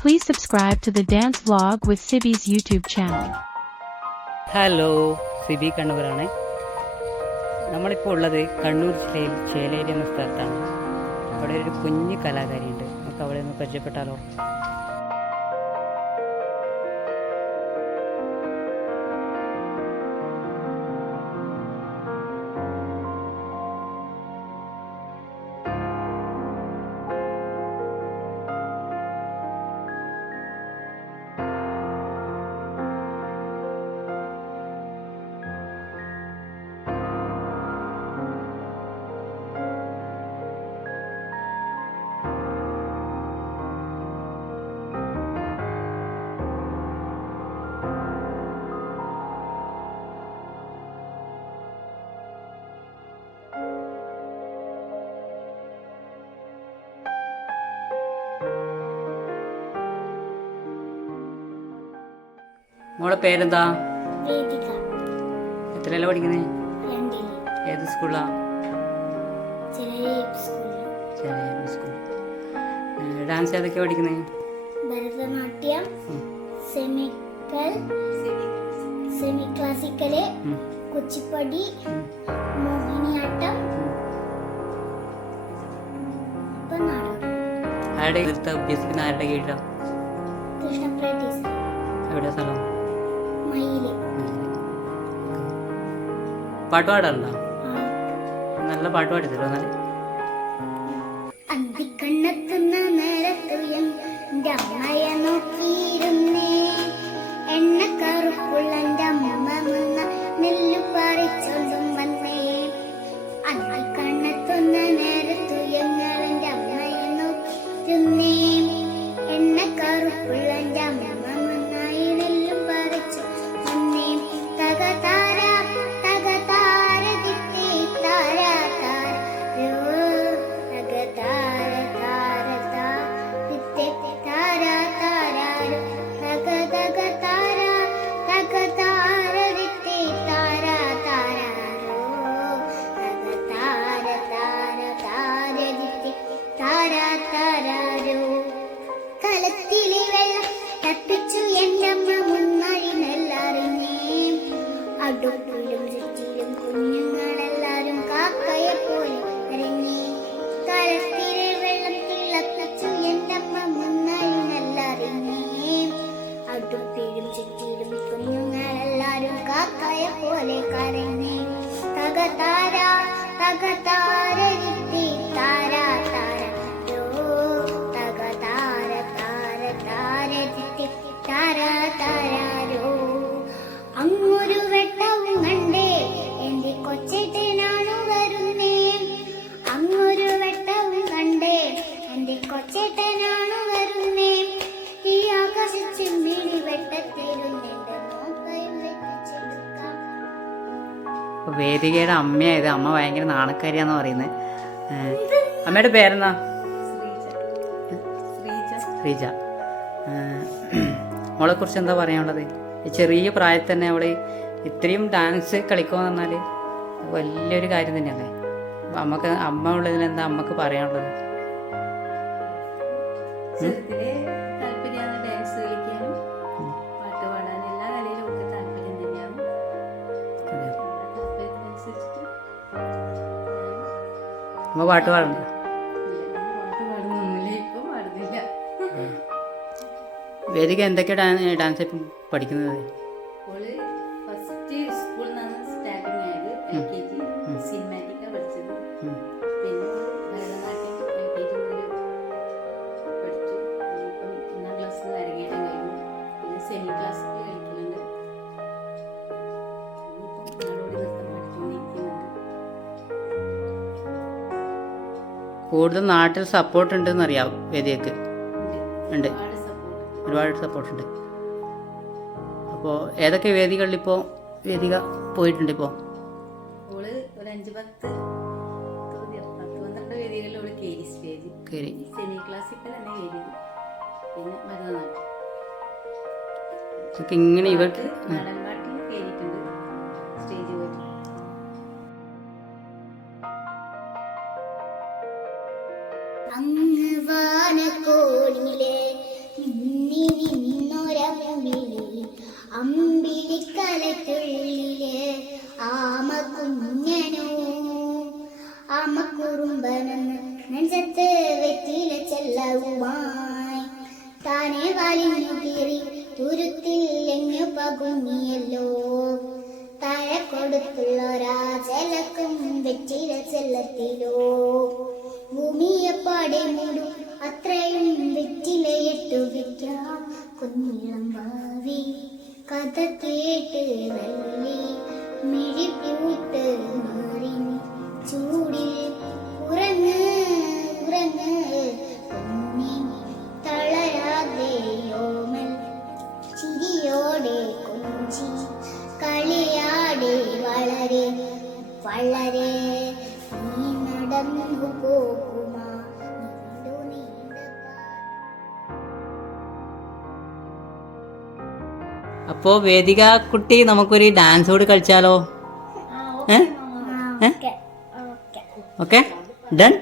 Please subscribe to the dance vlog with Sibi's YouTube channel. Hello Sibi കണ്ണൂരാണ് നമ്മളിപ്പോൾ ഉള്ളത് കണ്ണൂർ ജില്ലയിൽ ചേലേരി എന്ന സ്ഥലത്താണ്. അവിടെ ഒരു കുഞ്ഞു കലാകാരിയുണ്ട്. നമുക്ക് അവിടെ ഒന്ന് പരിചയപ്പെട്ടാലോ? മോളെ പേരെന്താ? എത്ര എത്രയല്ല പഠിക്കുന്നത് രണ്ടിൽ ഏത് സ്കൂളാ സ്കൂൾ. ഡാൻസ് ഏതൊക്കെ പഠിക്കുന്നത് ഭരതനാട്യം സെമിക്കൽ സെമി ക്ലാസിക്കൽ കുച്ചിപ്പടി മോഹിനിയാട്ടം. ആരുടെ അഭ്യസിക്കുന്ന ആരുടെ കീഴിലാണ് കൃഷ്ണപ്രിയ ടീച്ചർ. എവിടെ സ്ഥലം? പാട്ട് പാടാറുണ്ടോ? നല്ല പാട്ട് പാടി തരുമോ करेंगे तगतारा तगतारे വേദികയുടെ അമ്മയായത്. അമ്മ ഭയങ്കര നാണക്കാരിയാന്ന് പറയുന്നത് അമ്മയുടെ പേരെന്നാ ശ്രീജ. മോളെ കുറിച്ച് എന്താ പറയാനുള്ളത്? ചെറിയ പ്രായത്തിൽ തന്നെ അവൾ ഇത്രയും ഡാൻസ് കളിക്കുമെന്ന് പറഞ്ഞാൽ വലിയൊരു കാര്യം തന്നെയല്ലേ? അമ്മയ്ക്ക് അമ്മ ഉള്ളതിൽ എന്താ അമ്മയ്ക്ക് പറയാനുള്ളത്? അമ്മ പാട്ട് പാടണ്ട വേദിക എന്തൊക്കെ ഡാൻസ് ഇപ്പം പഠിക്കുന്നത്? ഫസ്റ്റ് സ്കൂളിൽ നിന്നാണ് സ്റ്റാർട്ടിങ് ആയത് എൽ കൂടുതൽ നാട്ടിൽ സപ്പോർട്ട് ഉണ്ടെന്ന് അറിയാം വേദിയൊക്കെ ഉണ്ട്. ഒരുപാട് സപ്പോർട്ട് ഉണ്ട്. അപ്പോൾ ഏതൊക്കെ വേദികളിൽ ഇപ്പോൾ വേദിക പോയിട്ടുണ്ട് ഇപ്പോൾ ഇങ്ങനെ ഒരു അമ്പിളിക്കലയ്ക്കുള്ളിൽ ആമ കുഞ്ഞനോ ആമ കുറുമ്പനെന്ന് നെഞ്ചത്ത് വെറ്റില ചെല്ലവുമായി. താനെ വലിഞ്ഞു കീറി തുരുത്തിൽ എങ്ങു പകുങ്ങിയല്ലോ. താഴ കൊടുത്തുള്ള രാജലക്കും വെറ്റില ചെല്ലത്തിലോ. ഭൂമിയെപ്പാടെ മൂടും അത്രയും വെറ്റിലയിട്ടു ഭാവി കഥ കേട്ട് വല്ലി മിഴിപ്പൂട്ട് മാറി ചൂടിൽ ഉറങ്ങ് ഉറങ്ങ് തളരാതെ തളരാതെയോമൽ ചിരിയോടെ കൊഞ്ചി കളിയാടെ വളരെ വളരെ നീ നടന്നു പോകുമാ അപ്പോൾ വേദിക കുട്ടി നമുക്കൊരു ഡാൻസ് കൂടി കളിച്ചാലോ? ഏ? Okay done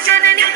i'm journey.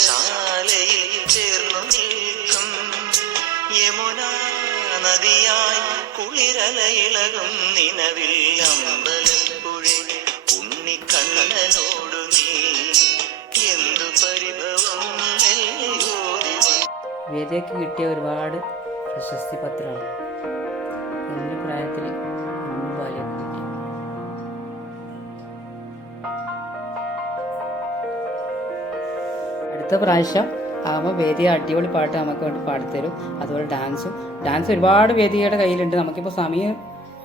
ശാലയിൽ ചേർന്നു നിൽക്കും. യമുന നദിയായി കുളിരലയിളകും നിലവിൽ അമ്പലപ്പുഴ ഉണ്ണിക്കണ്ണനോടു നീ എന്തു പരിഭവം വേദയ്ക്ക് കിട്ടിയ ഒരുപാട് പ്രശസ്തി പത്രമാണ് എന്റെ പ്രായത്തിൽ നമ്മൾ ബാല്യം അടുത്ത പ്രാവശ്യം ആകുമ്പോൾ വേദി അടിപൊളി പാട്ട് നമുക്ക് വേണ്ടി പാടിത്തരും. അതുപോലെ ഡാൻസും. ഡാൻസ് ഒരുപാട് വേദിയുടെ കയ്യിലുണ്ട്. നമുക്കിപ്പോൾ സമയം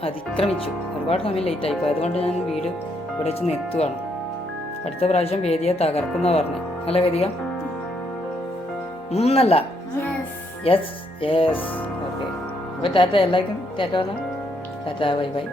അതിക്രമിച്ചു. ഒരുപാട് സമയം ലേറ്റ് ആയിപ്പോയി അതുകൊണ്ട് ഞാൻ വീട് ഇവിടെ വെച്ച് നിർത്തുവാണ്. അടുത്ത പ്രാവശ്യം വേദിയെ തകർക്കുന്ന പറഞ്ഞു. അല്ല വേദിക? ഒന്നല്ല യെസ് യെസ് ഓക്കെ അപ്പോൾ ടാറ്റ എല്ലാവർക്കും ടാറ്റ വന്നു ടാറ്റ ബൈ ബൈ.